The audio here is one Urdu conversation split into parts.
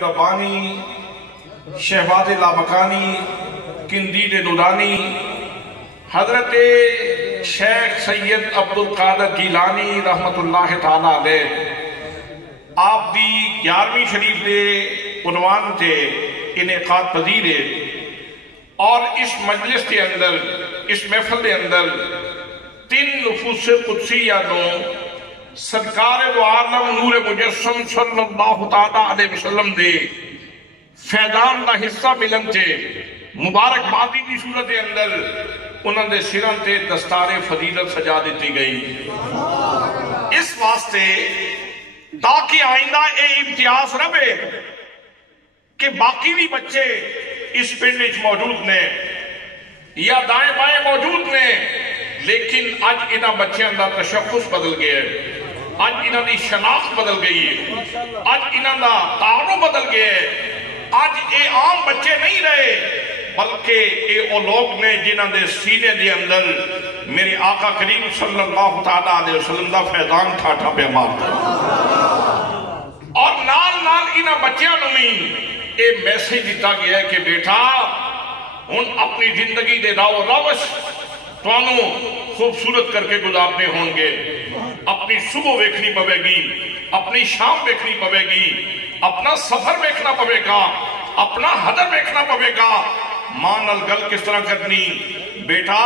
ربانی، شہباز لامکانی، کندید نورانی، حضرت شیخ سید عبدالقادر جیلانی رحمت اللہ تعالیٰ علیہ آپ دی 11ویں شریف دے عنوان تے انعقاد پذیر ہے اور اس مجلس کے اندر اس محفل کے اندر 3 نفوس قدسیہ نو سرکار دو عالم نور مجسم صلی اللہ تعالیٰ علیہ وسلم دے فیضان دا حصہ ملن تے مبارک بادی دی صورت اندر انہوں دے سرن تے دستار فضیلت سجا دیتی گئی۔ اس واسطے تاکہ آئندہ اے امتیاز رہے کہ باقی بھی بچے اس پنڈ موجود نے یا دائیں بائیں موجود نے، لیکن اج انہاں بچیاں دا تشخص بدل گیا ہے، اج انہاں دی شناخت بدل گئی ہے، اج انہاں دا تعارف بدل گیا ہے۔ اج اے عام بچے نہیں رہے بلکہ اے او لوگ نے جنہاں دے سینے دے اندر میرے آقا کریم صلی اللہ تعالیٰ علیہ وسلم دا فیضان ٹھاٹھا پہ مارتا ہے۔ اور نال نال انہاں بچیاں نوں اے میسیج دیتا گیا ہے کہ بیٹا ہن اپنی زندگی دے راہ و روش توانوں خوبصورت کر کے گزارنے ہوں گے۔ اپنی صبح ویکھنی پوے گی، اپنی شام ویکھنی پوے گی، اپنا سفر ویکھنا پوے گا، اپنا حضر ویکھنا پوے گا، ماں نال گل کس طرح کرنی، بیٹا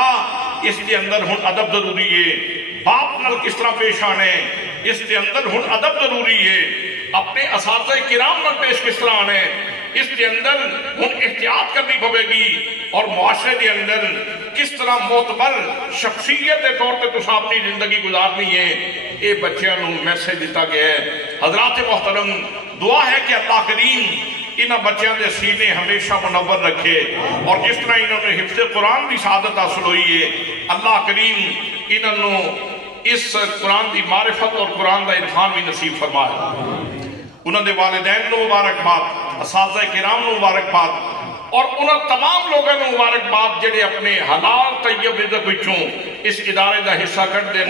اس کے اندر ہن ادب ضروری ہے، باپ نال کس طرح پیش آنے اس کے اندر ہن ادب ضروری ہے، اپنے اساتذہ کرام نال پیش کس طرح آنے اس کے اندر ہن احتیاط کرنی پوے گی، اور معاشرے کے اندر کس طرح معتبر شخصیت کے طور پہ تو اپنی زندگی گزارنی ہے۔ اے بچیاں نوں میسیج دیتا گیا ہے۔ حضرات محترم، دعا ہے کہ اللہ کریم انہاں بچیاں دے سینے ہمیشہ منور رکھے، اور جس طرح انہوں نے حفظ قرآن دی سعادت حاصل ہوئی ہے، اللہ کریم انہوں نے اس قرآن دی معرفت اور قرآن دا عرفان بھی نصیب فرمائے۔ انہوں نے والدین نو مبارکباد، اساتذہ کرام نو مبارکباد، اور انہوں تمام لوگوں نے مبارکباد جڑے اپنے حلال طیب رزق وچوں اس ادارے دا حصہ کر دیں،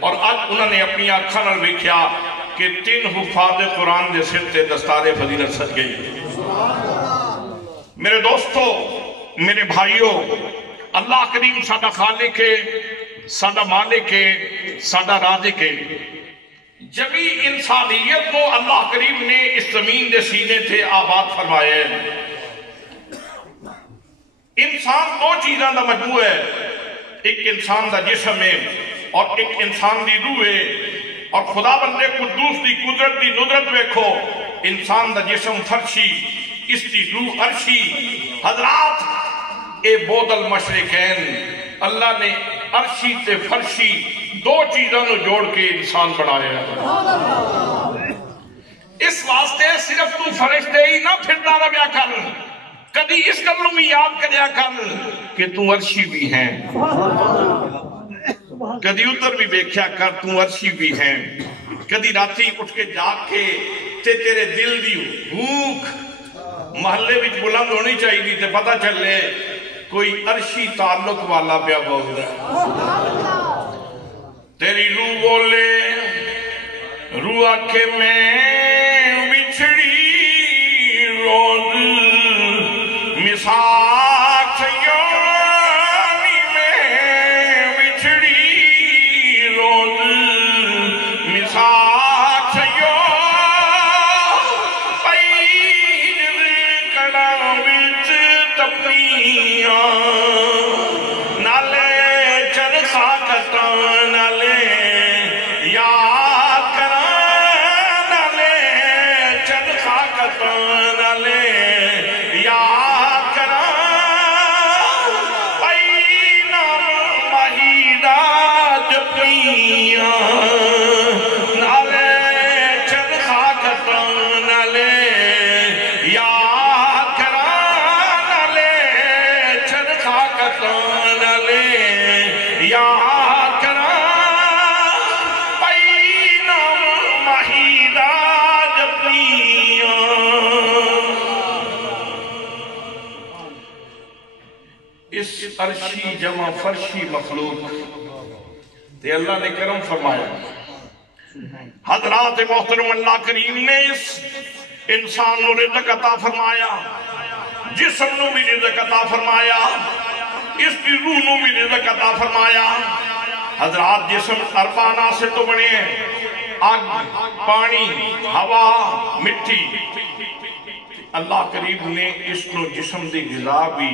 اور آج انہوں نے اپنی آنکھاں نال ویکھیا کہ 3 حفاظ قرآن دے سر تے دستار فضیلت سج گئی۔ میرے دوستو، میرے بھائیوں، اللہ کریم ساڈا خالق ہے، ساڈا مالک ہے، ساڈا رازق ہے۔ جبھی انسانیت کو اللہ کریم نے اس زمین دے سینے تھے آباد فرمائے ہیں۔ انسان 2 چیزاں دا مجموع ہے، ایک انسان دا جسم ہے اور ایک انسان دی روح ہے، اور خدا بندے قدوس دی قدرت دی ندرت ویکھو، انسان دا جسم فرشی، اس دی روح عرشی۔ حضرات، اے بود المشرقین، اللہ نے عرشی تے فرشی 2 چیزوں نو جوڑ کے انسان بنایا ہے۔ اس واسطے صرف تو فرشتے ہی نہ پھردا رہیا کر، کدی اس گل نوں بھی یاد کریا کر کہ تو عرشی بھی ہیں، کدی ادھر بھی ویکھیا کر تو عرشی بھی ہیں۔ کدی راتی اٹھ کے جاگ کے تے تیرے دل دی بھوک محلے وچ بلند ہونی چاہیے تے پتہ چلے کوئی عرشی تعلق والا پیا بول رہا ہے۔ تیری روح بولے، روح آکھے میں بچھڑی روز مساک سیانی میں بچھڑی روز مساک سیان پیر کڑا وچ تپنیاں نالے چرخا کتان نالے یاد کران نالے چرخا کتان نالے اس عرشی جمع فرشی مخلوق تے اللہ نے کرم فرمایا۔ حضرات محترم، اللہ کریم نے اس انسان نو رزق عطا فرمایا، جسم نو بھی رزق عطا فرمایا، اس کی روح نو بھی رزق عطا فرمایا۔ حضرات جسم اربع عناصر تو بنے ہیں، آگ، پانی، ہوا، مٹی۔ اللہ کریم نے اس نو جسم دی غذا بھی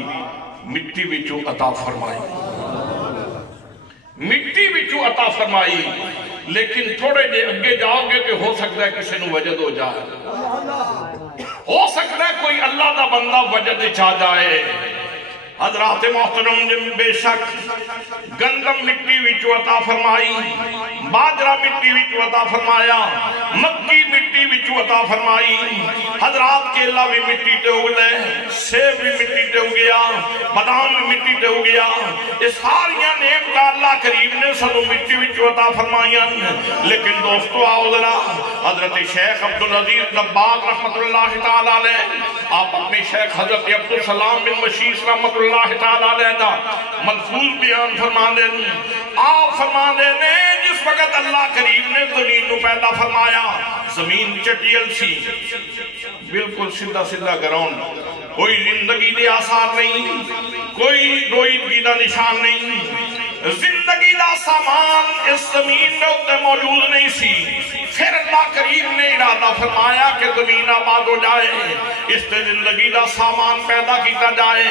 مٹی وچوں عطا فرمائی، مٹی وچوں عطا فرمائی۔ لیکن تھوڑے جے اگے جاؤ گے کہ ہو سکتا ہے کسی نو وجد ہو جائے، ہو سکتا ہے کوئی اللہ دا بندہ وجد چاہ جائے۔ حضرات محترم جن بے شک گندم مٹی وچوں عطا فرمائی، باجرہ مٹی وچوں عطا فرمایا، مکی مٹی وچوں عطا فرمائی۔ حضرات کیلا بھی مٹی تے اگلے، سیب بھی مٹی تے اگیا، بادام بھی مٹی تے اگیا۔ اس ساریاں نعمتاں اللہ کریم نے سنو مٹی وچوں عطا فرمائیاں۔ لیکن دوستو آؤ ذرا حضرت شیخ عبدالعزیز دباغ رحمت اللہ تعالیٰ علیہ، آپ اپنے شیخ حضرت عبدالسلام بن مشیس رحمت اللہ تعالیٰ علیہ دا ملفوظ بیان فرما دیں۔ آپ فرما دیں جس وقت اللہ کریم نے زمین نو پیدا فرمایا، زمین چٹیل سی، بالکل سیدھا سیدھا گراؤنڈ، کوئی زندگی دے آثار نہیں، کوئی رویدگی دا نشان نہیں، زندگی دا سامان اس زمین میں اتنے موجود نہیں سی۔ پھر اللہ کریم نے ارادہ فرمایا کہ زمین آباد ہو جائے، اس سے زندگی دا سامان پیدا کیتا جائے۔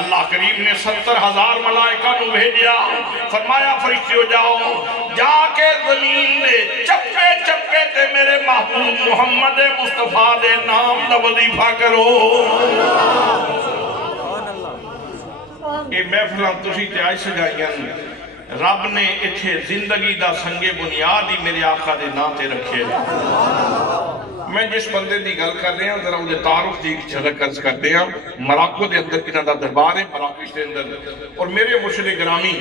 اللہ کریم نے 70,000 ملائکہ نو بھیجیا، فرمایا فرشتے ہو جاؤ، جا کے زمین دے چپے چپے تے میرے محبوب محمد مصطفیٰ دے نام دا وظیفہ کرو۔ یہ محفلاں تسی تے آئی سجائیاں، رب نے اتھے زندگی دا سنگے بنیاد ہی میرے آقا دے نام تے رکھے۔ میں جس بندے دی گل کر رہے ہیں ذرا انہیں تعارف دی جھلک عرض کر دیا۔ مراکو دے اندر کنہ دا دربار ہے، مراکش دے اندر، اور میرے مرشد گرامی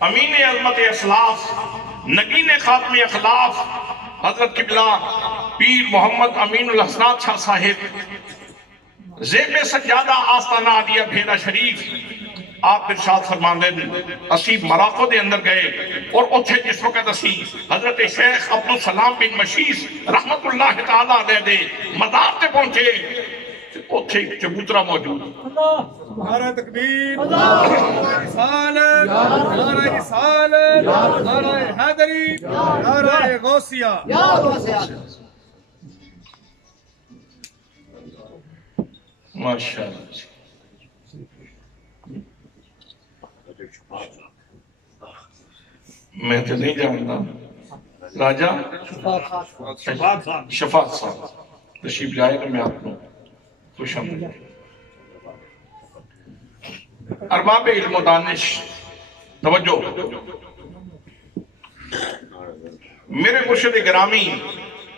امین عظمت اسلاف، نگین خاتم اخلاف حضرت قبلہ پیر محمد امین الحسنات شاہ صاحب زیب سجادہ آستانہ عالیہ بھیڑا شریف، آپ ارشاد فرماندے اسی مراکو دے اندر گئے، اور اتھے جس وقت اسی حضرت شیخ عبدالسلام بن مشیس رحمت اللہ تعالیٰ علیہ دے مدار تے پہنچے، اتھے ایک چبوترہ موجود۔ نعرہ تکبیر، نعرہ رسالت، نعرہ رسالت، نعرہ حیدری، نعرہ غوثیہ۔ ماشاءاللہ میں تو نہیں جانتا راجہ شفاعت صاحب تشریف لائے کہ میں آپ کو خوش آمدید۔ ارباب علم و دانش توجہ، میرے مرشد گرامی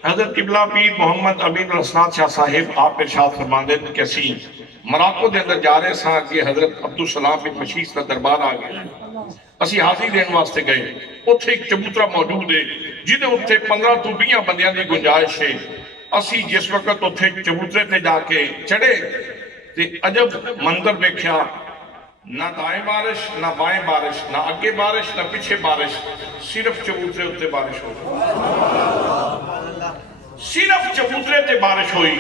حضرت قبلہ پیر محمد امین الحسنات شاہ صاحب آپ ارشاد فرماندے کہ اسی مراکو دے اندر جا رہے ساں کہ حضرت عبدالسلام بن مشیس کا دربار آ گیا، اسی حاضری دین واسطے گئے، اتھے ایک چبوترہ موجود ہے جدے اتھے 15 تو 20 بندیاں دی گنجائش ہے۔ اسی جس وقت اتھے چبوترے تے جا کے چڑھے تے عجب منظر دیکھیا، نہ دائیں بارش نہ بائیں بارش، نہ آگے بارش نہ پیچھے بارش، صرف چبوترے اتھے بارش ہوئی، صرف چبوترے تے بارش ہوئی۔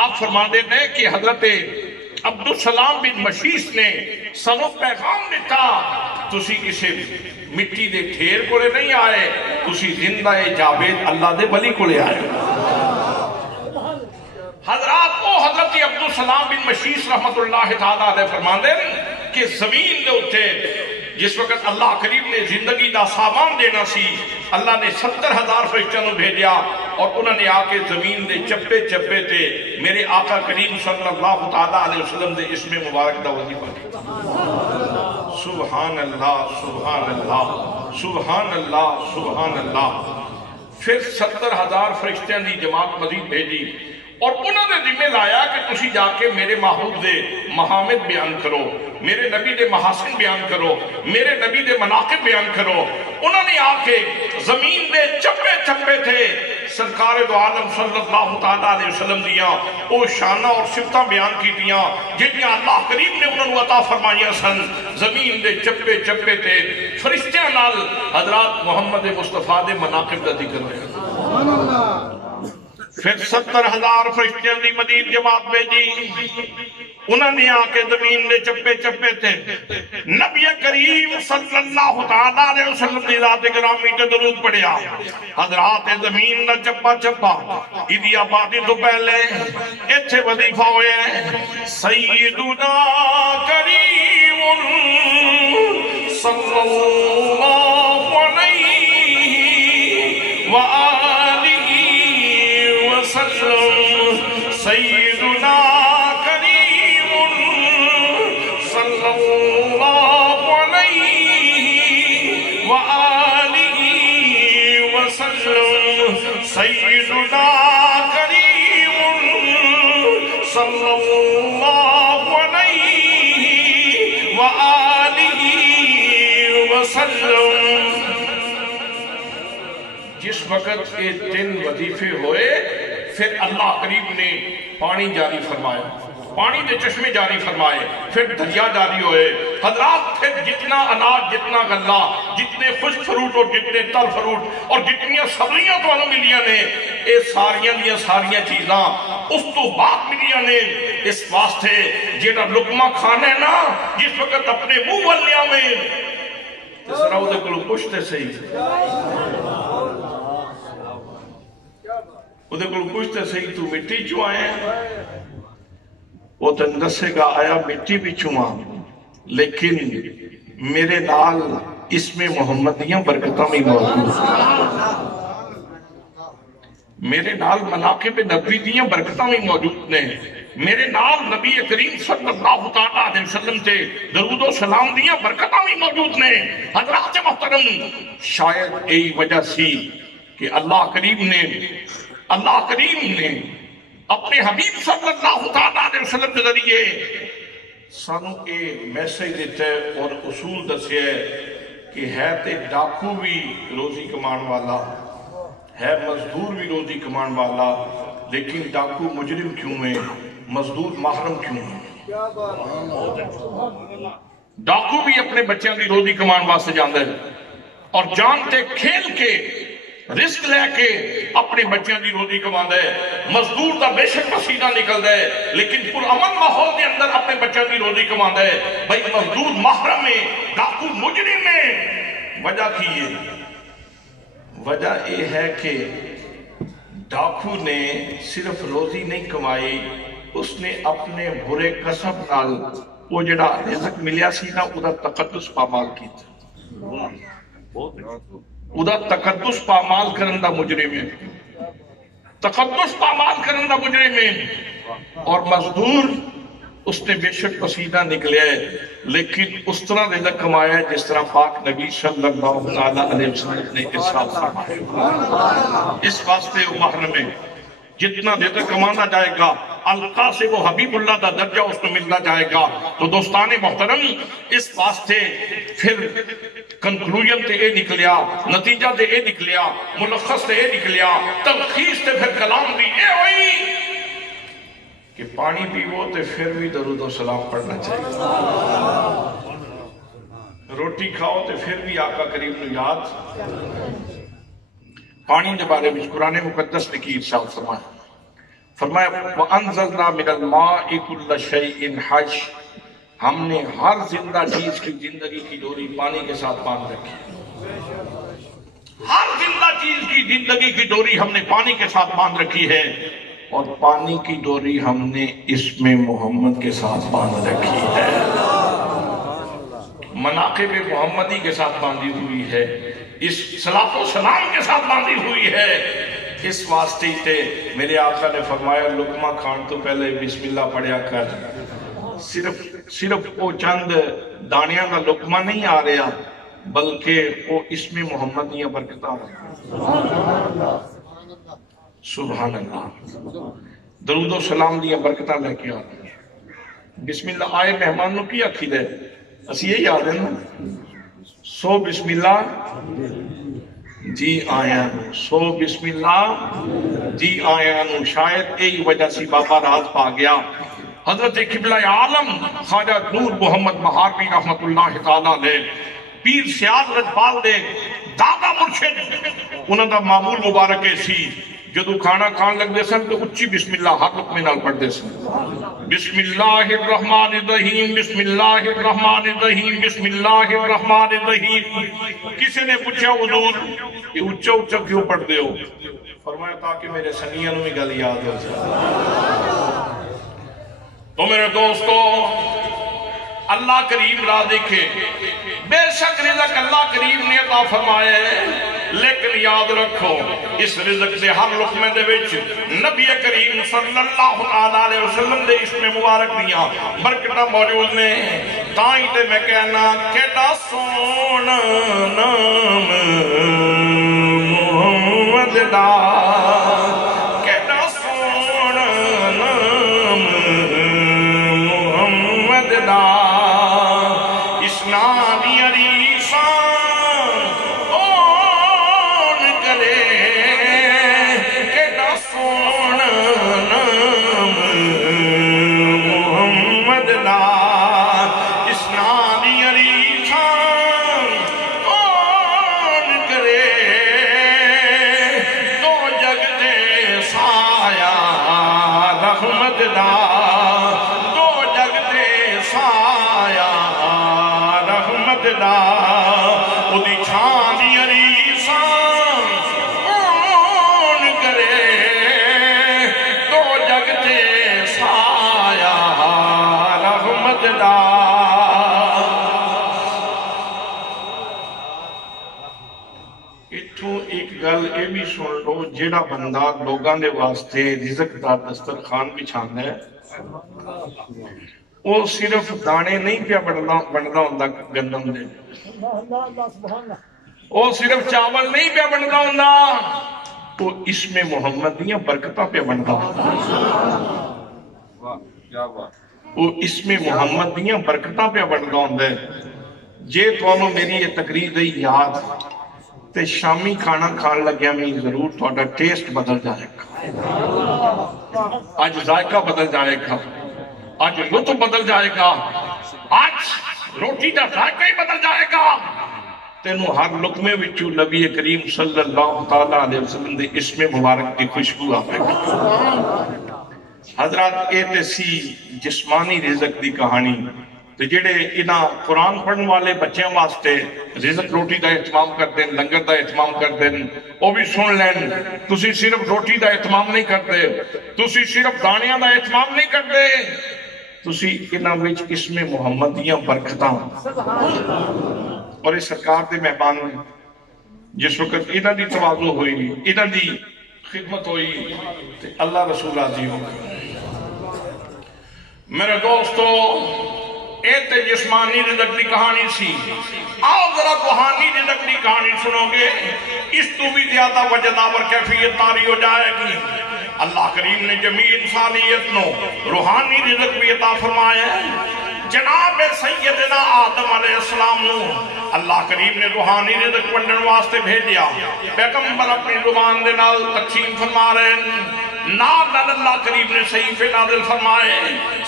آپ فرما دیتے ہیں کہ حضرت عبدالسلام بن مشیس نے سنو پیغام دیتا، تسی کسی مٹی دے ٹھیر کولے نہیں آئے، تسی زندہ جاوید اللہ دے ولی کولے آئے۔ حضرات او حضرت عبدالسلام بن مشیس رحمت اللہ تعالیٰ علیہ فرمان دے کہ زمین دے اٹھے جس وقت اللہ کریم نے زندگی دا سامان دینا سی، اللہ نے 70,000 فرشتوں بھیجیا، اور انہوں نے آکے زمین دے چپے چپے تے میرے آقا کریم صلی اللہ تعالیٰ علیہ وسلم دے اسم مبارک دا وظیفہ کیا۔ سبحان اللہ سبحان اللہ سبحان اللہ سبحان اللہ۔ پھر 70,000 فرشتوں دی جماعت مزید بھیجی، اور انہوں نے ذمہ لایا کہ تسی جا کے میرے محبوب دے محامد بیان کرو، میرے نبی دے محاسن بیان کرو، میرے نبی دے مناقب بیان کرو۔ انہوں نے آ کے زمین دے چپے چپے تھے سرکار دو عالم صلی اللہ تعالیٰ علیہ وسلم دیاں او شانہ اور صفتہ بیان کی دیاں جنیاں اللہ کریم نے انہوں نے عطا فرمائیاں سن۔ زمین دے چپے چپے تھے فرشتیاں نال حضرات محمد مصطفیٰ دے مناقب دا ذکر ہے۔ پھر 70,000 فرشتیاں دی مدید جماعت بھیجی انہوں نے آکے زمین دے چپے چپے تھے نبی کریم صلی اللہ علیہ وسلم دی ذات گرامی تے درود پڑھیا حضرات زمین دا چپا چپا ایدی آبادی تو پہلے ایتھے وظیفہ ہوئے سیدنا کریم صلی اللہ علیہ وآلہ وسلم سیدنا سیدنا کریم صلی اللہ علیہ وآلہ وسلم جس وقت یہ 3 وظیفے ہوئے پھر اللہ کریم نے پانی جاری فرمایا پانی دے چشمے جاری فرمائے پھر دریا جاری ہوئے حضرات پھر جتنا اناج جتنا غلہ جتنے خوش فروٹ اور جتنے تل فروٹ اور جتنی سبزیاں تو ملیاں نے اے ساریاں چیزاں اس تو بعد ملیاں نے اس واسطے جیڑا لقمہ کھانا ہے نا جس وقت اپنے منہ والیا میں اس طرح وہ دیکھو پوچھتے صحیح وہ دیکھو پوچھتے صحیح تو مٹی جو آئے ہیں وہ تن دسے گا آیا مٹی بھی چواں لیکن میرے نال اس میں محمدیاں برکتہ میں موجود میرے نال مناقب نبی دیاں برکتہ میں موجود نے میرے نال نبی کریم صلی اللہ علیہ وسلم سے درود و سلام دیاں برکتہ میں موجود نے حضرات محترم شاید یہی وجہ سی کہ اللہ کریم نے اپنے حبیب صلی اللہ علیہ وسلم کے ذریعے سانوں کے میسیج دیتا ہے اور اصول دسے ہے کہ ہے تے ڈاکو بھی روزی کمان والا ہے مزدور بھی روزی کمان والا لیکن ڈاکو مجرم کیوں ہے مزدور محرم کیوں ہے ڈاکو بھی اپنے بچیاں کی روزی کمان واسطے جاندہ ہے اور جانتے کھیل کے رزق لے کے اپنے بچیاں دی روزی کماندہ ہے مزدور دا بے شک پسینہ نکل دے لیکن پر امن ماحول کے اندر اپنے بچیاں دی روزی کماندہ ہے بھائی مزدور محرم میں ڈاکو مجرم میں وجہ کی ہے وجہ یہ ہے کہ ڈاکو نے صرف روزی نہیں کمائی اس نے اپنے برے قسم نال وہ جڑا رزق ملیا سی نا وہ دا تقدس پامال کی تھا ادا تقدس پامال کرندہ مجرم ہے تقدس پامال کرندہ مجرم ہے اور مزدور اس نے بے شک پسینہ نکلے ہے لیکن اس طرح رزق کمایا ہے جس طرح پاک نبی صلی اللہ علیہ وسلم نے ارشاد فرمایا اس واسطے وہ محرم ہے جتنا رزق کمانا جائے گا القا سے وہ حبیب اللہ دا درجہ اس کو ملنا جائے گا تو دوستان محترم اس واسطے پھر کنکلوژن تے اے نکلیا نتیجہ تے اے نکلیا ملخص تے اے نکلیا تلخیص تے پھر کلام دی اے ہوئی کہ پانی پیو تے پھر بھی درود و سلام پڑھنا چاہیے روٹی کھاؤ تے پھر بھی آقا کریم نے یاد پانی کے بارے میں قرآن مقدس نے کی ارشاد فرمایا وَأَنزَلْنَا مِنَ الْمَاءِ كُلَّ شَيْءٍ حَيٍّ ہم نے ہر زندہ چیز کی زندگی کی ڈوری پانی کے ساتھ باندھ رکھی ہر زندہ چیز کی زندگی کی ڈوری ہم نے پانی کے ساتھ باندھ رکھی ہے اور پانی کی ڈوری ہم نے اسم محمد کے ساتھ باندھ رکھی ہے مناقب محمدی کے ساتھ باندھی ہوئی ہے اس صلاۃ و سلام کے ساتھ باندھی ہوئی ہے اس واسطے تے میرے آقا نے فرمایا لقمہ کھان تو پہلے بسم اللہ پڑھیا کر صرف وہ چند دانیاں کا لقمہ نہیں آ رہا بلکہ وہ اسم محمدیاں برکتاں سبحان اللہ درود و سلام دیاں برکتاں لے کے آتے بسم اللہ آئے مہمانوں کی عقیدہ ہے اسی یہی یاد ہے نا سو بسم اللہ جی آیا سو بسم اللہ جی آیا شاید یہی وجہ سی بابا راز پا گیا حضرت قبلہ عالم خواجہ نور محمد مہاروی رحمت اللہ تعالیٰ لے پیر سیاد رجبال دے دادا مرشد انہوں دا معمول مبارک سی جدو کھانا کھان لگ دے سن تو اچھی بسم اللہ ہر لقمے نال پڑھ دے سن بسم اللہ الرحمن الرحیم بسم اللہ الرحمن الرحیم بسم اللہ الرحمن الرحیم کسی نے پوچھا حضور یہ اچھا اچھا کیوں پڑھ دے ہو فرمایا تاکہ میرے سنیاں نو بھی گل یاد ہو جائے تو میرے دوستو اللہ کریم را دیکھے بے شک رزق اللہ کریم نے عطا فرمایا ہے لیکن یاد رکھو اس رزق دے ہر لقمے دے وچ نبی کریم صلی اللہ علیہ وسلم دے اس میں مبارک دیاں برکتاں موجود نے تائیں تے میں کہنا کیڑا سونا نام محمد دا کیڑا سونا نام محمد دا اسنادی عریشان کون کرے کیڑا سونا نام محمد دا اسنادی عریشان کون کرے دو جگ دے سایہ رحمت دا دو جگ دے سایہ رحمت دا اُدھی چھان دی عریشان کون کرے دو جگ دے سایہ رحمت دا اتھوں ایک گل اے بھی سن لو جیڑا بندہ لوگاں دے واسطے رزق دا دسترخوان بچھانا ہے وہ صرف دانے نہیں پیا بننا ہوندہ گندم دے وہ صرف چاول نہیں پیا بننا ہوندہ وہ اس میں محمد دیاں برکتہ پیا بننا وہ اس میں محمد دیاں برکتہ پیا بننا ہوندہ جے تو میری یہ تقریر دی یاد تے شامی کھانا کھان لگیا میں ضرور تھوڑا ٹیسٹ بدل جائے گا آج ذائقہ بدل جائے گا آج لطف بدل جائے گا آج روٹی کا ذائقہ ہی بدل جائے گا تینوں ہر لقمے وچوں نبی کریم صلی اللہ علیہ وسلم دے اسم مبارک کی خوشبو آئے گا حضرات اے تے سی جسمانی رزق دی کہانی تو جڑے انہاں قرآن پڑھن والے بچیاں واسطے رزق روٹی دا اہتمام کر دیں لنگر دا اہتمام کر دیں وہ بھی سن لین تسی صرف روٹی دا اہتمام نہیں کرتے تسی صرف دانیاں دا اہتمام نہیں کرتے تسی انہاں وچ اسم محمد دیاں برکتاں اور اس سرکار دے مہمان جس وقت انہاں دی تواضع ہوئی انہاں دی خدمت ہوئی تے اللہ رسول راضی ہو میرے دوستو ایتے جسمانی رزق دی کہانی سی آؤ ذرا روحانی رزق دی کہانی سنو گے اس تو بھی زیادہ وجدہ اور کیفیت تاری ہو جائے گی اللہ کریم نے جمیع انسانیت نو روحانی رزق بھی عطا فرمایا جناب سیدنا آدم علیہ السلام نو اللہ کریم نے روحانی رزق ونڈن واسطے بھیجیا پیغمبر اپنی زبان دے نال تقسیم فرما رہے ہیں نال اللہ کریم نے صحیفے نازل فرمائے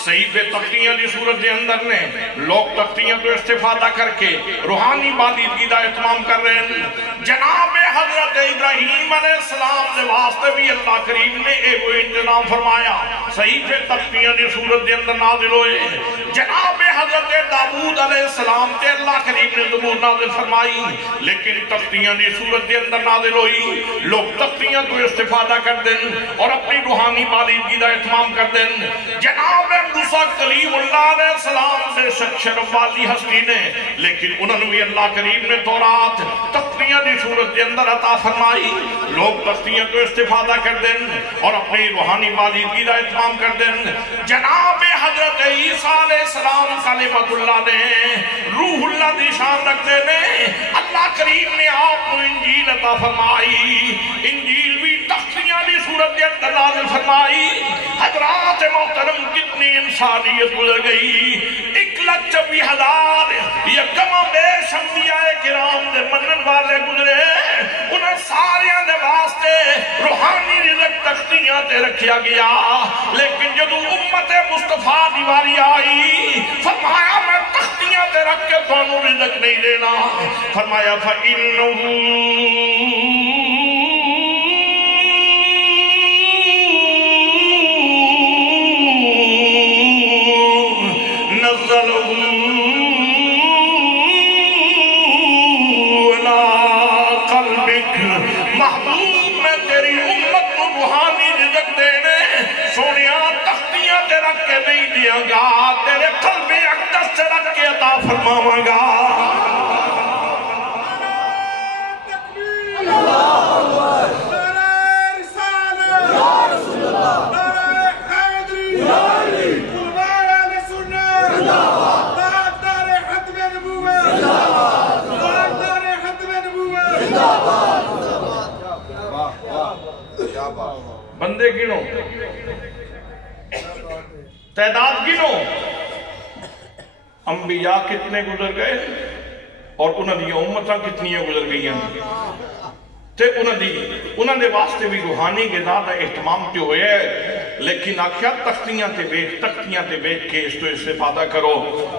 صحیفے تختیاں دی صورت دے اندر نے لوگ تختیاں تو استفادہ کر کے روحانی بالیدگی دا اہتمام کر رہے ہیں جناب حضرت ابراہیم علیہ السلام دے واسطے بھی اللہ کریم نے ایک انتظام فرمایا صحیفے تختیاں دی صورت دے اندر نازل ہوئے جناب حضرت داؤد علیہ السلام تے اللہ کریم نے زبور نازل فرمائی لیکن تختیاں دی صورت دے اندر نازل ہوئی لوگ تختیاں تو استفادہ کر دیں اور اپنی روحانی بالیدگی دا اہتمام کر دیں جناب موسیٰ کلیم اللہ علیہ السلام سے شک شرف والی ہستی نے لیکن انہوں نے اللہ کریم نے تورات تختیاں دی صورت دے اندر عطا فرمائی لوگ تختیاں کو استفادہ کر دیں اور اپنی روحانی بالیدگی دا اہتمام کر دیں جناب حضرت عیسیٰ علیہ السلام کلمت اللہ نے روح اللہ دی شان رکھتے نے اللہ کریم نے آپ کو انجیل عطا فرمائی انجیل بھی تختیاں دی صورت دے اندر نازل فرمائی حضرات محترم کتنی انسانیت گزر گئی 1,24,000 یہ کم بیش انبیاء کرام دے منن والے گزرے انہیں ساریاں دے واسطے روحانی رزق تختیاں تے رکھیا گیا لیکن جدو امت مصطفیٰ دیواری آئی فرمایا میں تختیاں تے رکھ کے تونوں رزق نہیں دینا فرمایا فَإِنَّهُ دیاں گا تیرے قلب اقدس سے رکھ کے عطا فرماواں گا بندے گنو تعداد گنو انبیاء کتنے گزر گئے اور انہوں نے امتاں کتنی گزر گئی ہیں تے انہوں نے واسطے بھی روحانی غذا دا اہتمام تے ہوئے ہے لیکن آخیا تختیاں تے بیٹھ کے اس تو استفادہ کرو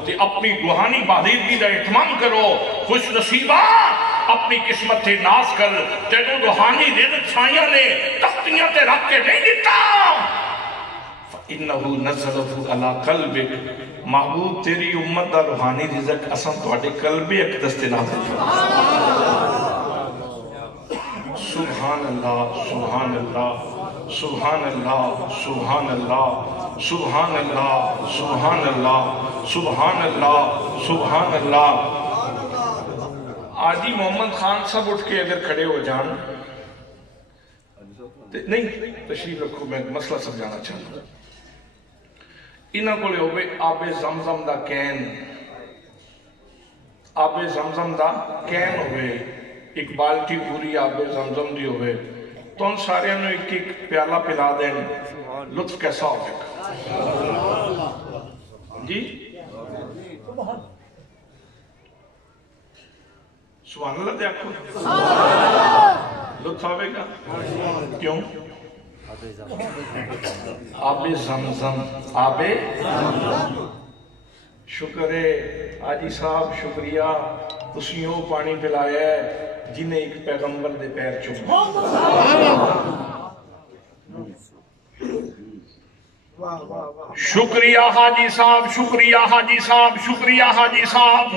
تے اپنی روحانی بہادری دا اہتمام کرو خوش نصیبہ اپنی قسمت تے ناز کر تینوں روحانی رزق سائیاں نے تختیاں تے رکھ کے نہیں دیتا فَإِنَّهُ نَزَّلَهُ عَلَىٰ قَلْبِكَ محبوب تیری امت دا روحانی رزق اصلا تواڈے قلب اقدس تے نازل سبحان اللہ سبحان اللہ سبحان اللہ سبحان اللہ سبحان اللہ سبحان اللہ سبحان اللہ سبحان اللہ آجی محمد خان صاحب اٹھ کے اگر کھڑے ہو جان نہیں تشریف رکھو میں مسئلہ سمجھانا چاہتا ہوں انہاں کو لے ہوئے آب زمزم دا کین آب زمزم دا کین ہوئے ایک بالٹی پوری آب زمزم دی ہوئے تو ان سارے انہوں ایک پیالہ پلا دیں لطف کیسا ہوئے جی سبحان اللہ دے آکھو لطف آوے گا کیوں آب زمزم آب شکر ہے آجی صاحب شکریہ تسیوں پانی پلایا ہے جنہیں ایک پیغمبر دے پیر چوم شکریہ حاجی صاحب شکریہ حاجی صاحب شکریہ حاجی صاحب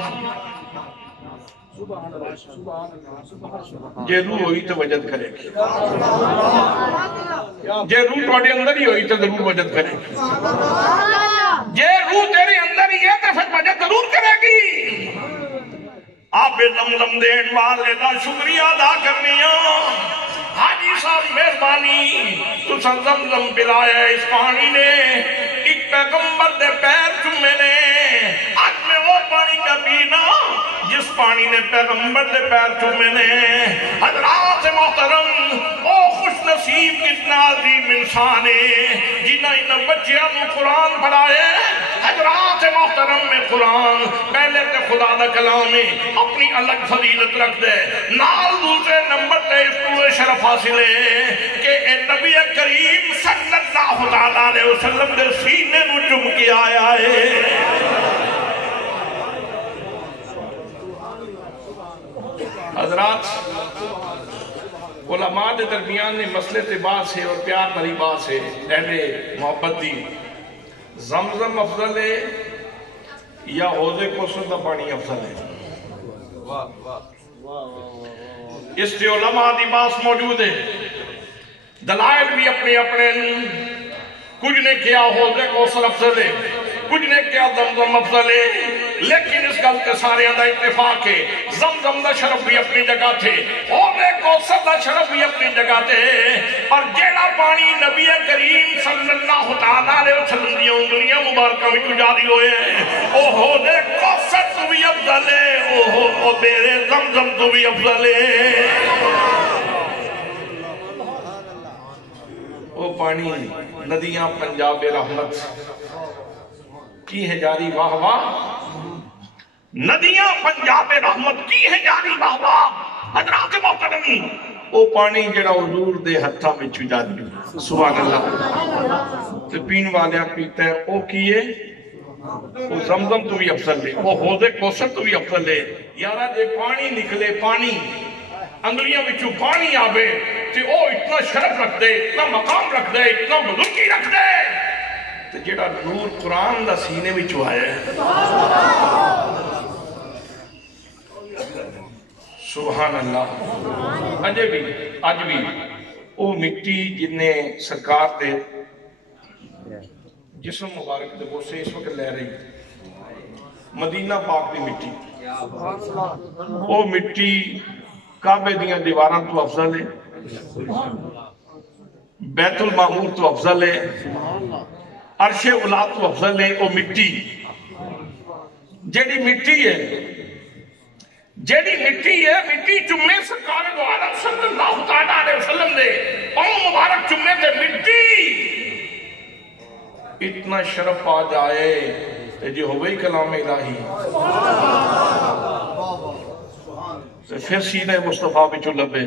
جے روح ہوئی تو وجد کرے گی جے روح توڑے اندر ہی ہوئی تو ضرور وجد کرے گی جے روح تیرے اندر ہی ہے تو پھر وجد ضرور کرے گی آپ زمزم دین والے دا شکریہ ادا کرنیاں حاجی صاحب مہربانی تو زمزم پلایا اس پانی نے ایک پیغمبر دے پیر چومے نے آج میں وہ پانی کا پینا جس پانی نے پیغمبر دے پیر چومے نے حضرات محترم او خوش نصیب کتنا عظیم انسان ہے جنہ ان بچیاں نو قرآن پڑھائے حضرات محترم میں قرآن پہلے تے خدا دا کلام ہے اپنی الگ فضیلت رکھ دے نال دوسرے نمبر تے اس طول شرف حاصل ہے کہ اے نبی کریم صلی اللہ علیہ وسلم دے سینے نو چم کے آیا ہے حضرات علماء دے درمیان نے مسئلے تے بات ہے اور پیار بھری بات ہے اہل محبت دی زمزم افضل ہے یا حوض کوثر دا پانی افضل ہے اس سے علماء دی بات موجود ہے دلائل بھی اپنے اپنے کچھ نے کیا حوض کوثر افضل ہے کچھ نے کیا زمزم افضل ہے لیکن اس گل کے سارے اندر اتفاق ہے زمزم دا شرف بھی اپنی جگہ تھے حوض کوثر دا شرف بھی اپنی جگہ تھے اور جیڑا پانی نبی کریم صلی اللہ علیہ وسلم دی انگلیاں مبارکہ میں جاری ہوئے او حوض کوثر تو بھی افضل ہے او میرے زمزم تو بھی افضل ہے او پانی ندیاں پنجاب رحمت کی ہے جاری واہ واہ ندیاں پنجاب رحمت کی ہے جاری واہ واہ حضرات محترم او پانی جڑا حضور دے ہتھاں وچ جاری سبحان اللہ تے پین والیاں پیتا ہے او کیے او زمزم تو بھی افضل ہے او حوض کوثر تو بھی افضل ہے یارا جے پانی نکلے پانی انگلیاں وچوں پانی آوے تے او اتنا شرف رکھ دے اتنا مقام رکھ دے اتنا بزرگی رکھ دے تے جڑا نور قرآن دا سینے وچوں آیا ہے سبحان اللہ اج بھی او مٹی جنہیں سرکار دے جسم مبارک دے بوسے اس وقت لے رہی مدینہ پاک دی مٹی وہ مٹی کعبے دیاں دیواراں تو افضل ہے بیت المعمور تو افضل ہے عرش اولا تو افضل ہے وہ مٹی جیڑی مٹی ہے مٹی چمے سرکار دو عالم صلی اللہ تعالیٰ علیہ وسلم دے پاؤں مبارک چمے تے مٹی اتنا شرف آ جائے تے جو ہوئی کلام الہی تے پھر سینہ مصطفیٰ بچو لبے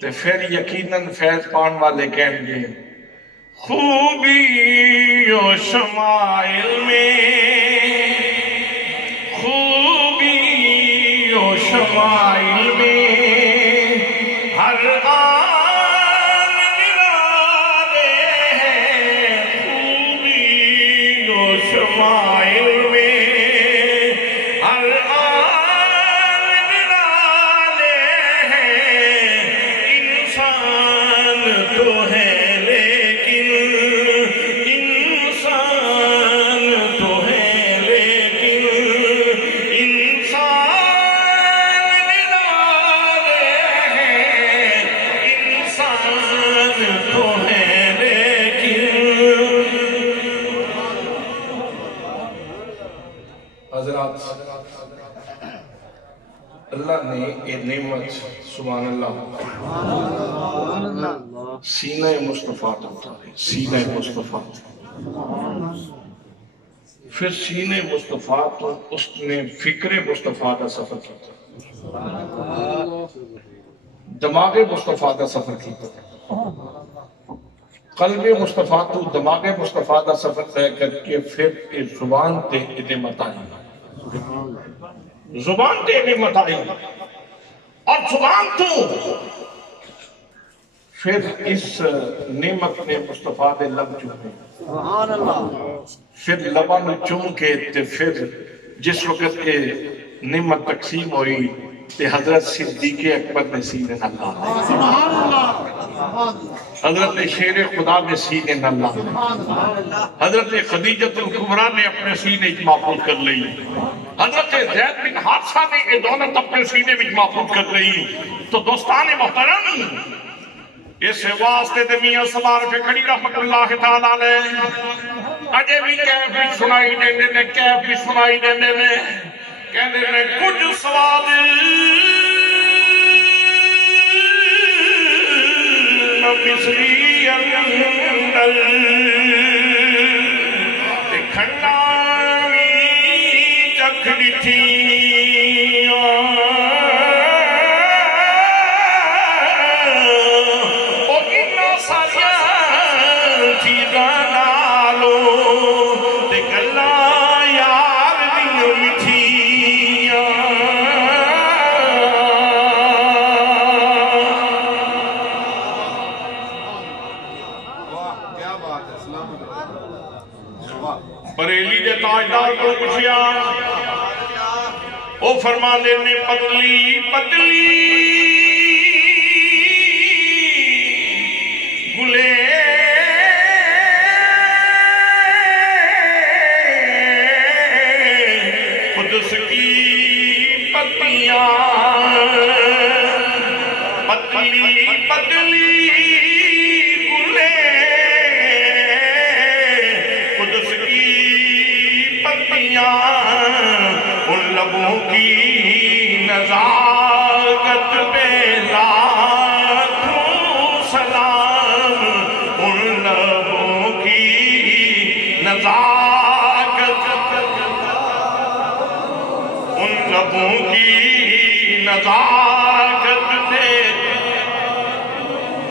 تے پھر یقیناً فیض پان والے کہیں گے خوبی و شمائل میں شمائل میں ہر آن نرالے ہیں خوبی و شمائل میں ہر آن نرالے ہیں انسان تو ہے لیکن انسان تو ہے لیکن انسان اللہ نے ایک نعمت سبحان اللہ سینہ مصطفیٰ اتارے سینہ مصطفیٰ پھر سینہ مصطفیٰ تو اس نے فکر مصطفیٰ کا سفر کیا دماغ مصطفیٰ کا سفر کیا قلب مصطفیٰ تو دماغ مصطفیٰ کا سفر طے کر کے پھر زبان تے نعمت آئی زبان تے نعمت آئی اور زبان تو پھر اس نعمت نے مصطفیٰ دے لب چومے پھر لبان چوم کے پھر جس وقت کے نعمت تقسیم ہوئی تے حضرت صدیق اکبر نے سینے نہ لانا حضرت شیر خدا نے سینے نہ لانا حضرت خدیجۃ الکبریٰ نے اپنے سینے محفوظ کر لی حضرت زید بن حارثہ نے یہ دولت اپنے سینے میں محفوظ کر لی تو دوستان محترم اس واسطے دے میاں سوار کے کھڑی رحمت اللہ تعالیٰ علیہ اجے بھی کیف بھی سنائی دیندے نے کیف بھی سنائی دیندے نے کہندے نے کچھ سواد مصری اندر تے کھنڈاوی چکھ ڈٹھی او کنا سارا چیزاں نالو تے گلاں یار دیاں مٹھیاں بریلی دے تاجدار کو پوچھیا او فرماندے نے پتلی پتلی گلے قدس کی پتیاں پتلی پتلی گلے قدس کی پتیاں ان لبوں کی نزاکت پہ لاکھوں سلام ان لبوں کی نزاکت ان لبوں کی نزاکت پہ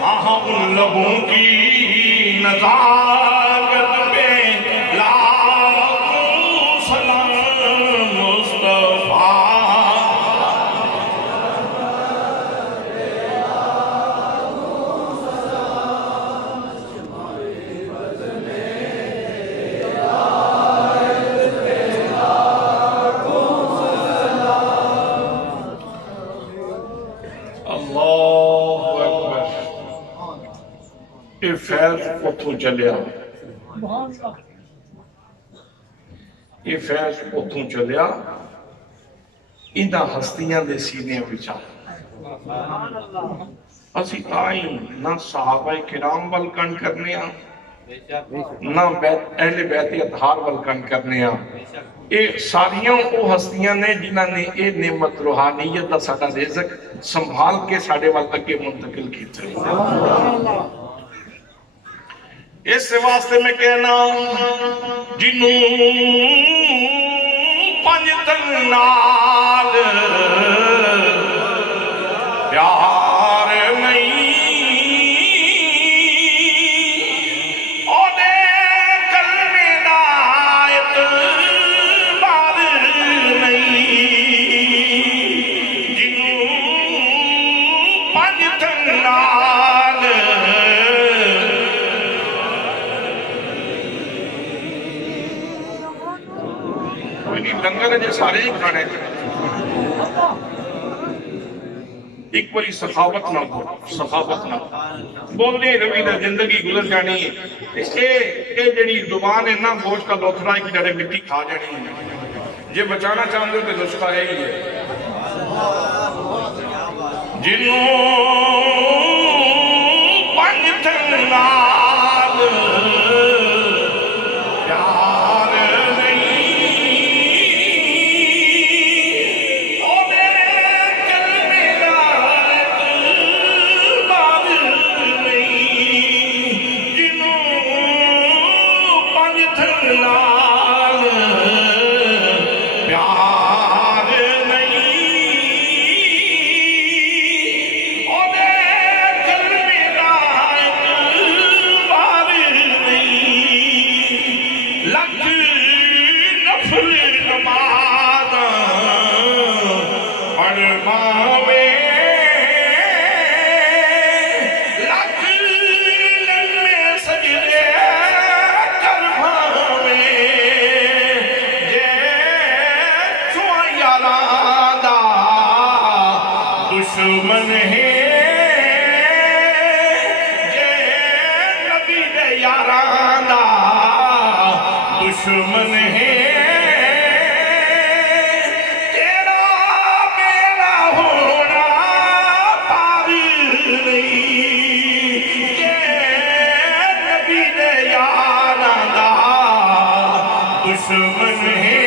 ان لبوں کی نزاکت پہ لاکھوں سلام مصطفیٰ اللہ اکبر یہ فیض فیض اتھوں چلیا، یہ فیض اتھوں چلیا انہاں ہستیاں دے سینے وچا۔ اسی تائیں نہ صحابہ کرام والکن کرنے ہاں نہ اہل بیت اطہار والکن کرنے ہاں، یہ ساریاں وہ ہستیاں نے جنہاں نے یہ نعمت روحانیت دا ساڈا رزق سنبھال کے ساڈے وال اگے منتقل کیتا ہے۔ اس واسطے میں کہنا جنوں پنج تن نال پیار نہیں اونے کلمے دا اعتبار نہیں، جنوں پنج تن نال لنگر جے سارے ہی کھانے تھے۔ ایک بڑی سخاوت نہ ہو، سخاوت نہ بولنے روی نہ زندگی گزر جانی ہے۔ اے جڑی زبان ہے نا گوشت کا لوتھڑا ایک جڑے مٹی کھا جانی ہے، جے بچانا چاہتے ہو تو نسخہ ہے ہی ہے۔ جنوں پنج تن نال پیار دشمن ہے جے نبی دے یاراں دا دشمن ہے تیرا میرا ہونا پار نہیں، جے نبی دے یاراں دا دشمن ہے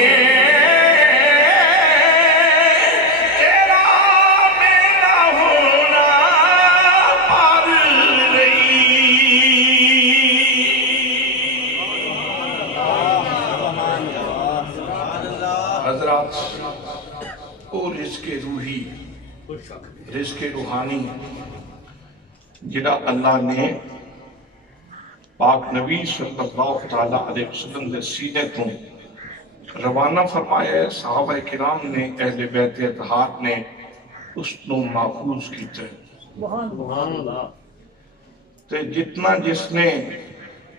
رزق روحی، رزق روحانی جڑا اللہ نے پاک نبی صلی اللہ علیہ وسلم دے سینے تو روانہ فرمایا ہے، صحابہ کرام نے اہل بیت اطہار نے اس کو محفوظ کیتا ہے۔ تو جتنا جس نے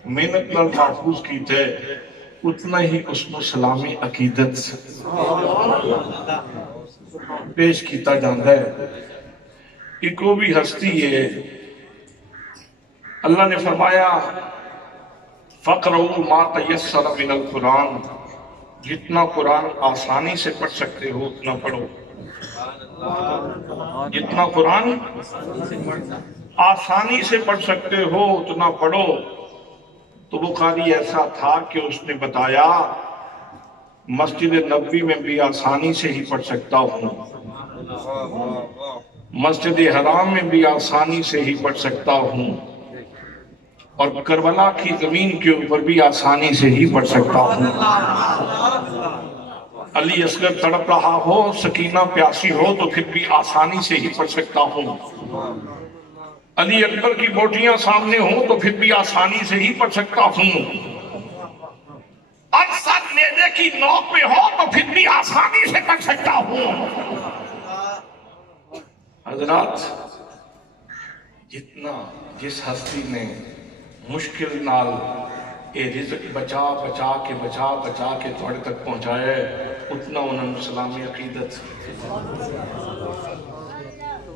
محنت نال محفوظ کیتا ہے اتنا ہی اس کو سلامی عقیدت پیش کیتا جاندہ ہے۔ ایک وہ بھی ہستی ہے، اللہ نے فرمایا فَقْرَوْا مَا تَيَسَّرَ مِنَ الْقُرْآنِ، جتنا قرآن آسانی سے پڑھ سکتے ہو اتنا پڑھو، جتنا قرآن آسانی سے پڑھ سکتے ہو اتنا پڑھو۔ تو بخاری ایسا تھا کہ اس نے بتایا مسجد نبوی میں بھی آسانی سے ہی پڑھ سکتا ہوں، مسجد حرام میں بھی آسانی سے ہی پڑھ سکتا ہوں، اور کربلا کی زمین کے اوپر بھی آسانی سے ہی پڑھ سکتا ہوں۔ علی اصغر تڑپ رہا ہو، سکینہ پیاسی ہو تو پھر بھی آسانی سے ہی پڑھ سکتا ہوں، علی اکبر کی بوٹیاں سامنے ہوں تو پھر بھی آسانی سے ہی پڑھ سکتا ہوں، اکثر نیزے کی نوک پہ ہو تو پھر بھی آسانی سے پڑھ سکتا ہوں۔ حضرات جتنا جس ہستی نے مشکل نال اے رزق بچا بچا کے تھوڑے تک پہنچایا ہے اتنا انہوں نے سلامی عقیدت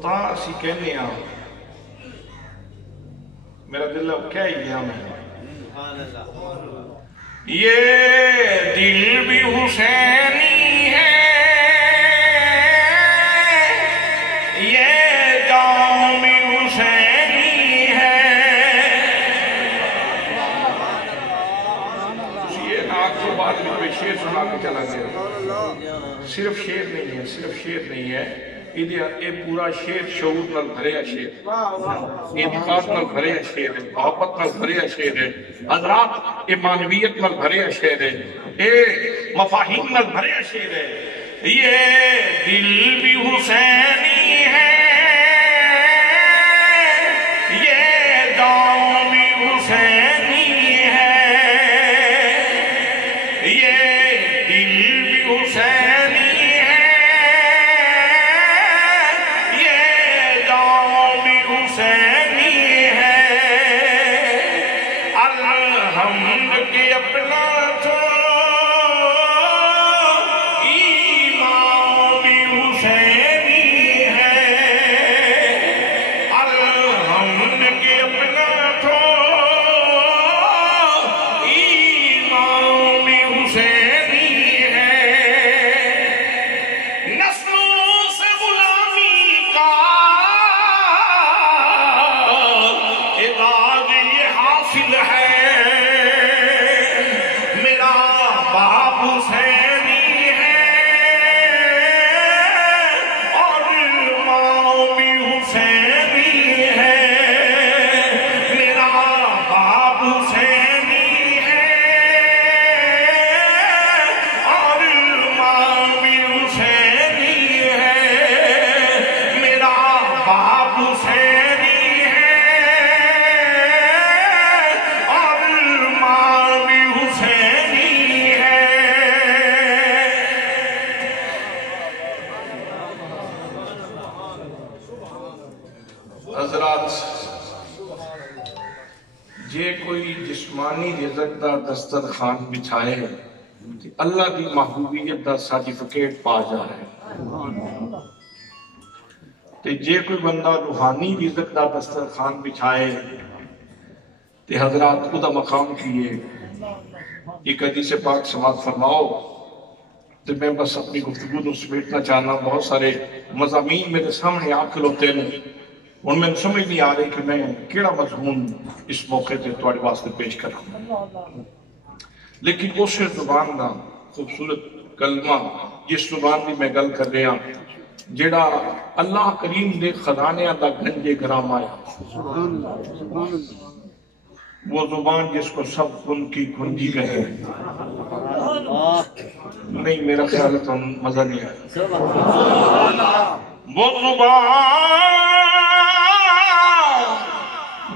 تا اسی کہنے ہیں میرا دل اب کیا ہی گیا میں یہ دل بھی حسینی ہے یہ جام بھی حسینی ہے یہ ناک کے بعد میں شیر سنا کے چلا گیا صرف شیر نہیں ہے صرف شیر نہیں ہے یہ پورا شیر شعور نال بھریا شیر اعتقاد نال بھریا شیر ہے محبت نال بھریا شیر ہے حضرات معنویت نال بھریا شیر ہے مفاہیم نال بھریا شیر ہے یہ دل بھی حسینی ہے یہ دام بھی حسینی ہے یہ دل بھی حسینی جے کوئی جسمانی رزق دا دسترخوان بچھائے اللہ دی محبوبیت دا سرٹیفکیٹ پا جائے تے جے کوئی بندہ روحانی رزق دا دسترخوان بچھائے تے حضرات خدا مقام کیے ایک حدیث پاک سماعت فرماؤ تے میں بس اپنی گفتگو نو سمیٹنا چاہنا بہت سارے مضامین میرے سامنے آکل ہوتے ہیں ان میں سمجھ نہیں آ رہی کہ میں کیڑا مضمون اس موقع تے تواڈے واسطے پیش کروں لیکن اس زبان دا خوبصورت کلمہ جس زبان دی میں گل کر رہا جیڑا اللہ کریم دے خزانے دا گنجے گرام آیا وہ زبان جس کو سب ان کی کنجی کہے نہیں میرا خیال ہے تو مزہ نہیں آیا وہ زبان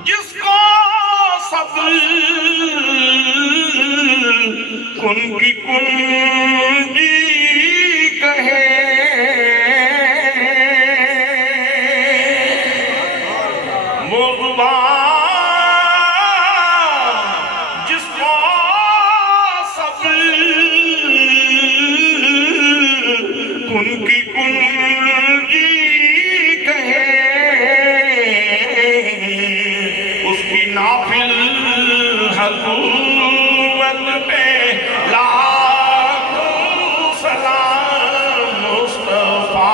جس کو سب کن کی کنجی کہے وہ زبان جس کو سب کن کی کنجی کہے اس کی نافل حکومت پہ لاکھوں سلام مصطفیٰ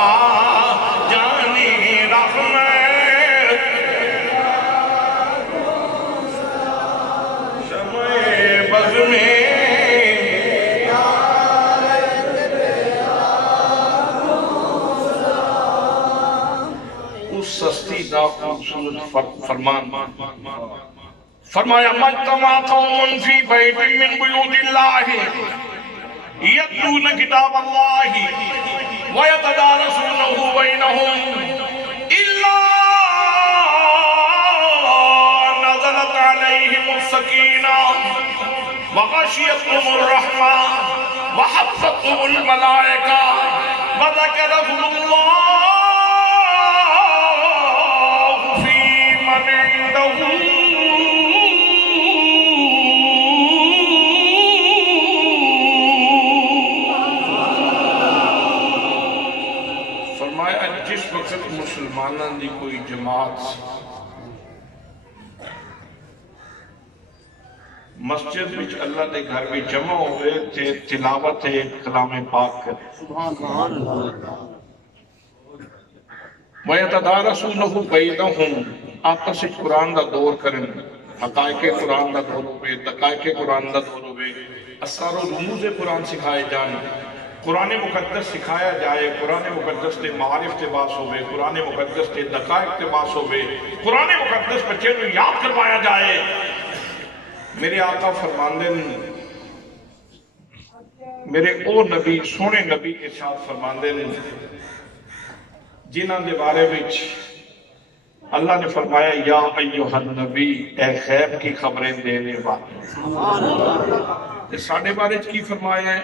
جانی رحمت شمع بز میں اس سستی دا خوبصورت فرمان فرمایا مجتمع قوم فی بیت من بیوت اللہ یتلون کتاب اللہ ویتدارسونہ بینہم الا نزلت علیہم السکینہ وغشیتہم الرحمہ وحفتہم الملائکہ وذکرہم اللہ فی من عندہ جس وقت مسلمانوں دی کوئی جماعت مسجد وچ اللہ دے گھر وچ جمع ہوئے تے تلاوت کلام پاک کرے وَيَتَدَارَسُونَهُ بَيْنَهُمْ آپس وچ قرآن دا دور کرن حقائق قرآن دا دور ہوئے دقائق قرآن دا دور ہوئے اسرار و رموز قرآن سکھائے جان قرآن مقدس سکھایا جائے قرآن مقدس تے معارف تے باس ہوئے قرآن مقدس تے دقائق تے باس ہوئے قرآن مقدس بچے نو یاد کروایا جائے میرے آقا فرماندن میرے او نبی سونے نبی ارشاد فرماندن جنہاں دے بارے وچ اللہ نے فرمایا یا ایوہ النبی اے غیب کی خبریں دینے والے ساڑھے بارے کی فرمایا ہے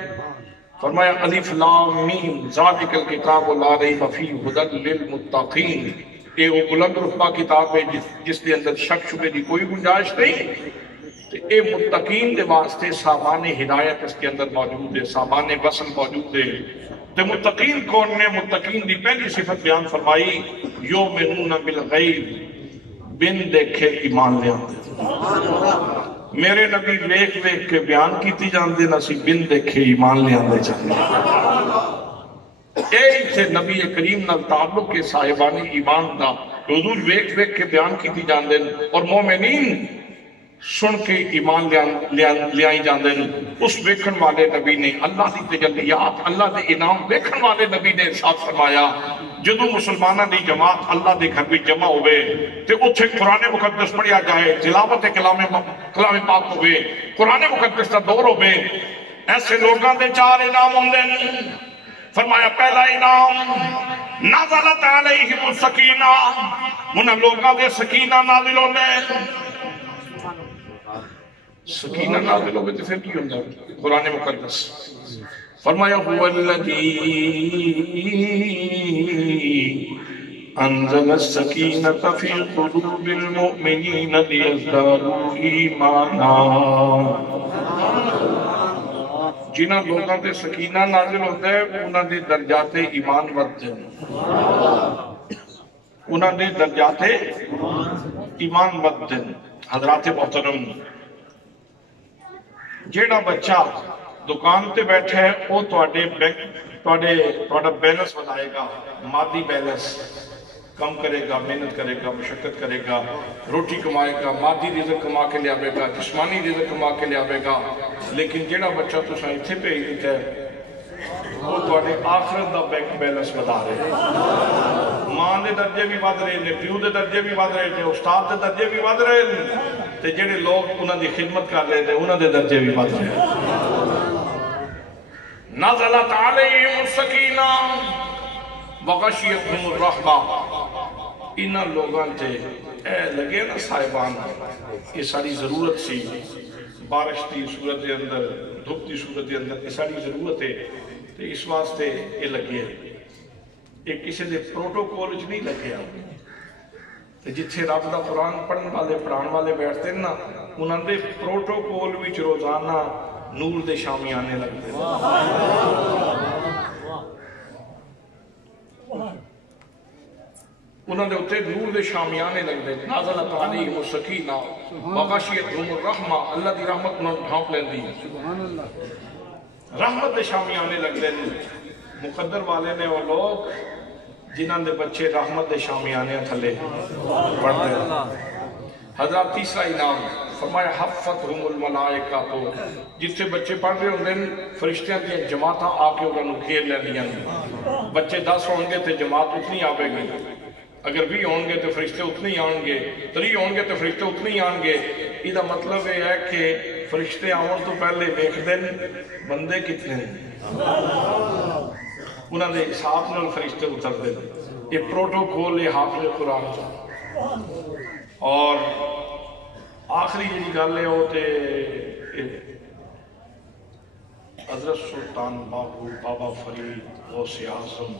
فرمایا الف لام میم ذالک الکتاب لا ریب فیہ ھدی للمتقین یہ وہ بلند رتبہ کتاب ہے جس کے اندر شک شبے کی کوئی گنجائش نہیں اے متقین دے واسطے سامان ہدایت اس کے اندر موجود ہے سامان وصل موجود ہے تے متقین کون نے متقین دی پہلی صفت بیان فرمائی یؤمنون بالغیب بن دیکھے ایمان لے آتے میرے نبی ویکھ ویکھ کے بیان کیتی جاندے نسی بن دیکھے ایمان لے آندے جاندے اے تھے نبی کریم نال تعلق کے صاحبانی ایمان دا حضور ویکھ ویکھ کے بیان کیتی جاندے اور مومنین سن کے ایمان لے آئی جاندے اس ویکھن والے نبی نے اللہ دی تجلیات اللہ دے انعام ویکھن والے نبی نے ارشاد فرمایا جدو مسلمانہ دی جماعت اللہ دے گھر بھی جمع ہوئے تے اتھے قرآن مقدس پڑھیا جائے تلاوت کلام پاک ہوئے قرآن مقدس کا دور ہوئے ایسے لوگاں دے 4 انعام ہوندے فرمایا پہلا انعام نازلت علیہم السکینہ انہاں لوگاں دے سکینہ نازل ہوندے سکینہ نازل ہوئے تو پھر کی ہوندہ قرآن مقدس فرمایا هو الذی انزل السکینۃ فی قلوب المؤمنین لیزدادوا ایمانا جنہاں لوگاں تے سکینہ نازل ہوتا ہے انہاں دے درجات ایمان ودھدے انہاں دے درجات ایمان ودھدے حضرات محترم جیڑا بچہ دکان تے بیٹھے ہے وہ توڑا بیلنس بنائے گا مادی بیلنس کم کرے گا محنت کرے گا مشقت کرے گا روٹی کمائے گا مادی رزق کما کے لے آوے گا جسمانی رزق کما کے لے آوے گا لیکن جیڑا بچہ تو سائیں تھے پہ ہی ہے وہ توڑے آخرت دا بینک بیلنس بتا رہے ہیں ماں دے درجے بھی بات رہے ہیں پیو دے درجے بھی بات رہے ہیں استاد دے درجے بھی بات رہے ہیں تے جڑے لوگ انہاں دی خدمت کر رہے تھے انہاں دے درجے بھی بات رہے ہیں نازلت علیہم السکینہ وغشیتہم الرحمہ انہاں لوگاں تے اے لگے نا صاحبان یہ ساری ضرورت سی بارش دی صورت دے اندر دھوپ دی صورت دے اندر یہ ساری ضرورت ہے تو اس واسطے یہ لگے یہ کسی دے پروٹوکول نہیں لگے جتھے رب دا قرآن پڑھن والے پڑھان والے بیٹھتے ہیں نا انہوں نے پروٹوکول وچ روزانہ نور دے شامی آنے لگتے ہیں انہوں نے اتنے نور دے شامی آنے لگتے ہیں نازلت علیہم السکینہ وغشیتہم الرحمہ اللہ دی رحمت انہوں نے ڈھانپ لین دی رحمت دے شامی آنے لگتے ہیں مقدر والے نے وہ لوگ جنہاں دے بچے رحمت دے شامی آنے تھلے پڑھتے ہیں حضرات تیسرا انعام فرمایا حفتہم الملائکہ تو جس سے بچے پڑھ رہے ہوندے فرشتیاں دیا جماعتاں آ کے انہوں گھیر لے لیا بچے 10 ہوں گے تو جماعت اتنی آوے گی اگر 20 ہوں گے تو فرشتے اتنے ہی آن گے 30 ہوں گے تو فرشتے اتنے ہی آن گے یہ مطلب یہ ہے کہ فرشتے آن تو پہلے دیکھ دیں بندے کتنے ہیں انہوں نے حساب نال فرشتے اتر دیں یہ پروٹوکول یہ حافظ قرآن تھا اور آخری جی گل ہے وہ تے حضرت سلطان بابا فرید غوث اعظم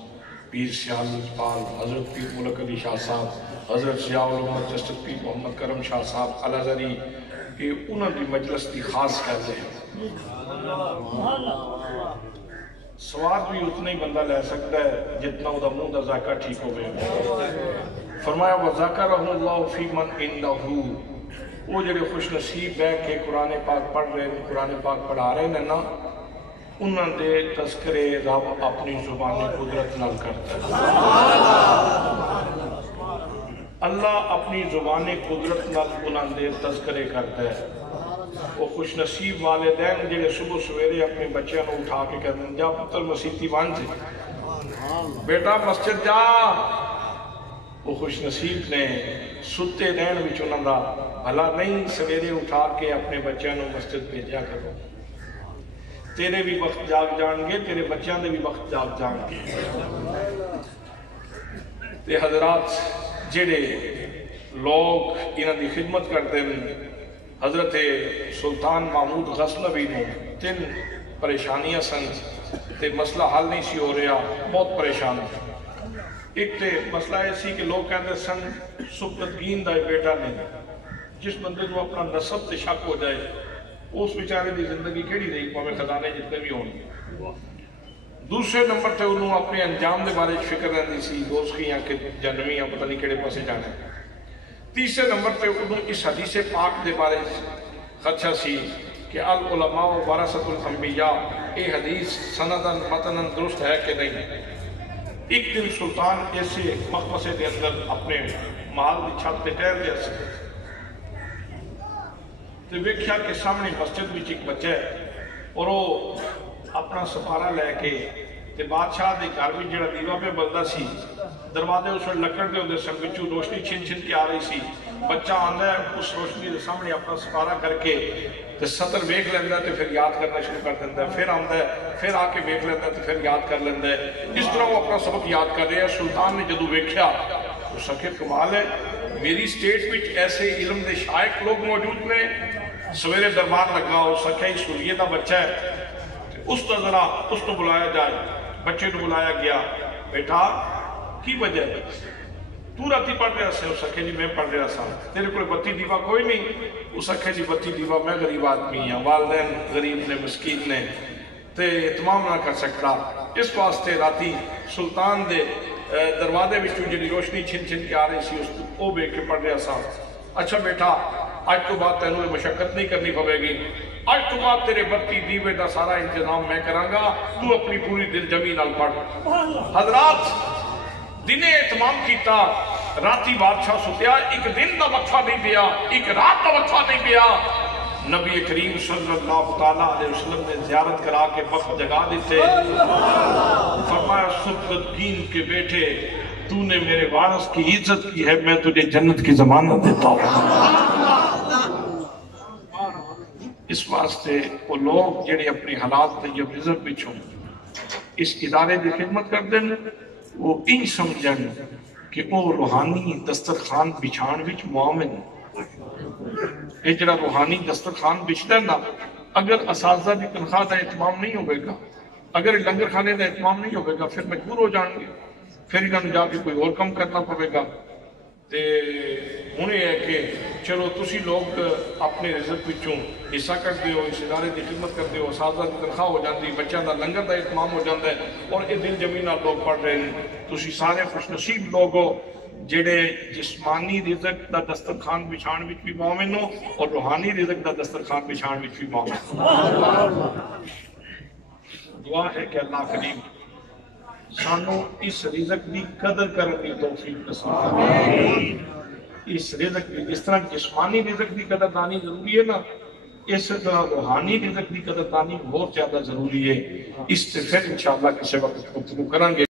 پیر سیال اقبال حضرت پیر ملک علی شاہ صاحب حضرت ضیاء العلوم جسٹس پیر محمد کرم شاہ صاحب الازہری کہ انہوں نے مجلس کی خاص کرتے ہیں سواد بھی اتنا ہی بندہ لے سکتا ہے جتنا وہ منہ دا ذائقہ ٹھیک ہو گئے فرمایا وَذَكَرَهُ اللَّهُ فِي مَنْ إِنَّهُ وہ جڑے خوش نصیب ہے کہ قرآن پاک پڑھ رہے ہیں، قرآن پاک پڑھا رہے ہیں نا، انہوں دے تذکرے رب اپنی زبان قدرت نال کرتا ہے۔ اللہ اپنی زبان قدرت نال انہوں دے تذکرے کرتا ہے۔ وہ خوش نصیب والدین جڑے صبح سویرے اپنے بچوں کو اٹھا کے کہتے ہیں جا پتر مسیتی بن جی، بیٹا مسجد جا۔ وہ خوش نصیب نے ستے رہن وچ انہاں دا بھلا نہیں، سویرے اٹھا کے اپنے بچوں کو مسجد بھیجا کرو، تیرے بھی وقت جاگ جان گے، تیرے بچوں دے بھی وقت جاگ جان گے۔ تے حضرات جڑے لوگ انہاں دی خدمت کرتے ہیں، حضرت سلطان محمود غزنوی نے 3 پریشانیاں سن تے مسئلہ حل نہیں سی ہو رہا، بہت پریشان۔ ایک تے مسئلہ ایسی کہ لوگ کہتے سن سبکتگین دا بیٹا نہیں، جس بندے کو اپنا نسب تے شک ہو جائے اس بیچارے دی زندگی کیڑی رہی پاویں خزانے جتنے بھی ہوں۔ دوسرے نمبر تے انہوں اپنے انجام دے بارے فکر رہتی سی، دوسکیاں کہ جنویاں پتہ نہیں کیڑے پاسے جانے۔ تیسرے نمبر تے انہوں اس حدیث پاک دے بارے خدشہ سی کہ العلماء ورثۃ الانبیاء، اے حدیث سندن متنن درست ہے کہ نہیں۔ ایک دن سلطان ایسے مقبسے دے اندر اپنے محل دی چھت پہ ٹہر گیا سی تے ویکھیا کہ سامنے مسجد وچ ایک بچہ ہے اور وہ اپنا سپارہ لے کے تے بادشاہ دے گھر وچ جڑا دیوا پہ بلدا سی، دروازے اس وقت لکڑ دے ہوندے سن، وچوں روشنی چھن چھن کے آ رہی سی۔ بچہ آندا ہے اس روشنی دے سامنے اپنا سپارہ کر کے تے سطر ویکھ لیندا تے پھر یاد کرنا شروع کر دیندا ہے، پھر آندا ہے، پھر آ کے ویکھ لیندا تے پھر یاد کر لیندا ہے۔ اس طرح وہ اپنا سبق یاد کر رہے ہیں۔ سلطان نے جدوں ویکھیا تو سکے کمال ہے، میری سٹیٹ وچ ایسے علم دے شائق لوگ موجود نے۔ سویرے دربار لگا اور سکھے سوریے دا بچہ ہے، اس تو ذرا اس کو بلایا جائے۔ بچے کو بلایا گیا، بیٹا کی وجہ ہے تو راتی پڑھ رہا سے؟ اس سکھے جی میں پڑھ رہا سا۔ تیرے کوئی بتی دیوا کوئی نہیں؟ اس سکھے جی بتی دیوا میں غریب آدمی ہیں، والدین غریب نے، مسکین نے، تے تمام نہ کر سکتا۔ اس واسطے راتی سلطان دے دروازے وچوں جڑی روشنی چھن چھن کے آ رہی سی اس کو بیٹھ کے پڑھ رہا سا۔ اچھا بیٹا آج تو بات تینوں مشقت نہیں کرنی پڑے گی، آج تو بات تیرے بتی دیوے دا سارا انتظام میں کراں گا، تو اپنی پوری دل جمی نال پڑھ۔ حضرات دنے اہتمام کیتا، راتی بادشاہ ستیا، ایک دن دا وقفہ نہیں دیا، ایک رات دا وقفہ نہیں دیا۔ نبی کریم صلی اللہ علیہ وسلم نے زیارت کرا کے وقت جگا دیتے، فرمایا سبکتگین کے بیٹے تو نے میرے وارث کی عزت کی ہے، میں تجھے جنت کی ضمانت دیتا ہوں۔ اس واسطے وہ لوگ جڑے اپنی حالات طیب رزق بچوں اس ادارے کی خدمت کرتے ہیں، وہ ان سمجھن کہ وہ روحانی دسترخوان بچھان وچ معاون۔ یہ جڑا روحانی دسترخوان بچھتا ہے نا، اگر اساتذہ کی تنخواہ کا اہتمام نہیں ہوئے گا، اگر لنگر خانے کا اہتمام نہیں ہوئے گا، پھر مجبور ہو جان گے، پھر انہوں جا کے کوئی اور کم کرنا پڑے گا۔ تے ہوں یہ ہے کہ چلو تسی لوگ اپنے رزق وچوں حصہ کرتے ہو، اس ادارے کی خدمت کرتے ہو، اساتذہ کی تنخواہ ہو جاتی، بچوں کا لنگر کا اہتمام ہو جاتا ہے، اور یہ دل جمعی نال لوگ پڑھ رہے ہیں۔ تسی سارے خوش نصیب لوگ ہو جڑے جسمانی رزق دا دسترخوان بچھان وچ بھی معاون ہو اور روحانی رزق دا دسترخوان بچھان وچ بھی معاون ہو۔ دعا ہے کہ اللہ کریم سانو اس رزق کی قدر کرنے کی توفیق نصیب فرمائے۔ اس رزق کی جس طرح جسمانی رزق کی قدر دانی ضروری ہے نا، اس طرح روحانی رزق کی قدر دانی بہت زیادہ ضروری ہے۔ اس سے پھر انشاءاللہ کسی وقت گفتگو کریں گے۔